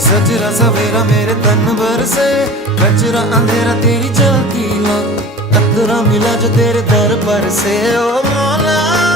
सजरा सवेरा मेरे तन भर से, कचरा अंधेरा तेरी जलती ला, कतरा मिला जो तेरे दर पर से। ओ मौला